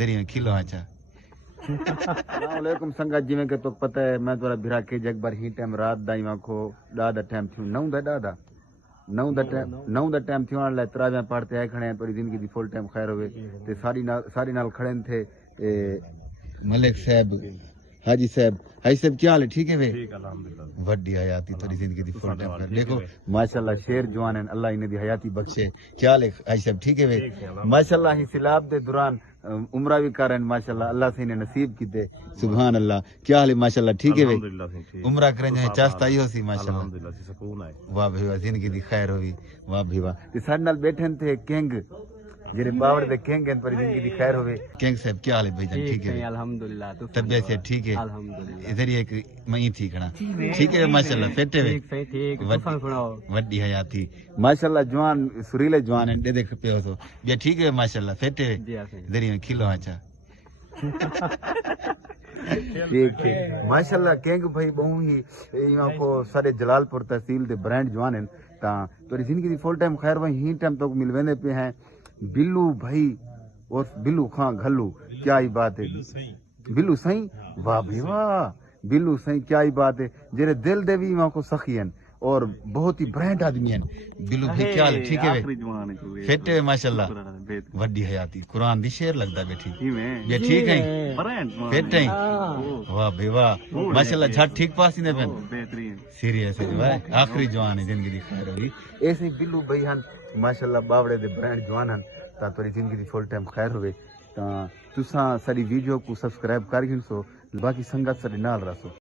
दरिया खिलो आचा अस्सलामुअलैकुम संगत जिवें कि तो पता है मैं तोरा भिरा के जग बार ही टाइम रात दा आंखो दा टाइम थी 9 दा 9 दा टाइम थी वाला तरावियां पढ़ते आए खड़े हैं तोरी जिंदगी दी फुल टाइम खैर होवे ते सारी नाल खड़े थे मलिक साहब हाजी साहब क्या हाल है ठीक है वे ठीक अल्हम्दुलिल्लाह वड्डी हयाती तोरी जिंदगी दी फुल टाइम खैर देखो माशाल्लाह शेर जवान है अल्लाह इन्हें दी हयाती बख्शे क्या हाल है हाजी साहब ठीक है वे माशाल्लाह ही सिलाब दे दौरान उम्रा भी करन माशाल्लाह अल्लाह से इन्हें नसीब कीते सुभान अल्लाह क्या हाल है माशाल्लाह ठीक है वे उम्रा करन है चाहता ही होसी माशाल्लाह अल्हम्दुलिल्लाह सी सुकून है वाह भाई वाह जिंदगी दी खैर होवी वाह भाई वाह ते साडे नाल बैठे थे किंग जेरे बावड़ दे किंग हैं पर जिंदगी दी खैर होवे किंग साहब क्या हाल है भाईजान ठीक है अल्हम्दुलिल्लाह तबीयत से ठीक है अल्हम्दुलिल्लाह इधर एक मई थी कना ठीक है माशाल्लाह फिट है ठीक तुसां सुनाओ वड्डी हयाती माशाल्लाह जवान सुरीले जवान हैं दे देख पे हो तो ये ठीक है माशाल्लाह फिट है जी हां इधर ही खिलो आचा ठीक है माशाल्लाह किंग भाई बहु ही यहाँ को सारे जलालपुर तहसील दे ब्रांड जवान हैं ता तोरी जिंदगी दी फुल टाइम खैर वही ही टाइम तो मिलवेंदे पे हैं बिल्लू भाई और बिल्लू खां घल्लू क्या ही बात है बिल्लू सही वाह भाई वाह बिल्लू सही क्या ही बात है जेरे दिल दे भी वहाँ को सखी हैं और बहुत ही ब्रांड आदमी हैं बिल्लू भाई क्या हाल है ठीक है वे फिट है माशाल्लाह वड्डी हयाती कुरान दी शेर लगदा बैठी ये ठीक है फिट है वाह भाई वाह माशाल्लाह झट ठीक पास ही ने पेन बेहतरीन सीरियस है वाह आखिरी जवान है जिंदगी दी खैर होगी ऐसे बिल्लू भाई हन माशाल्लाह बावड़े दे ब्रांड जवान हन ता तोरी जिंदगी दी फुल टाइम खैर होवे ता तुसां साडी वीडियो को सब्सक्राइब कर गिनसो बाकी संगत साडे नाल रसो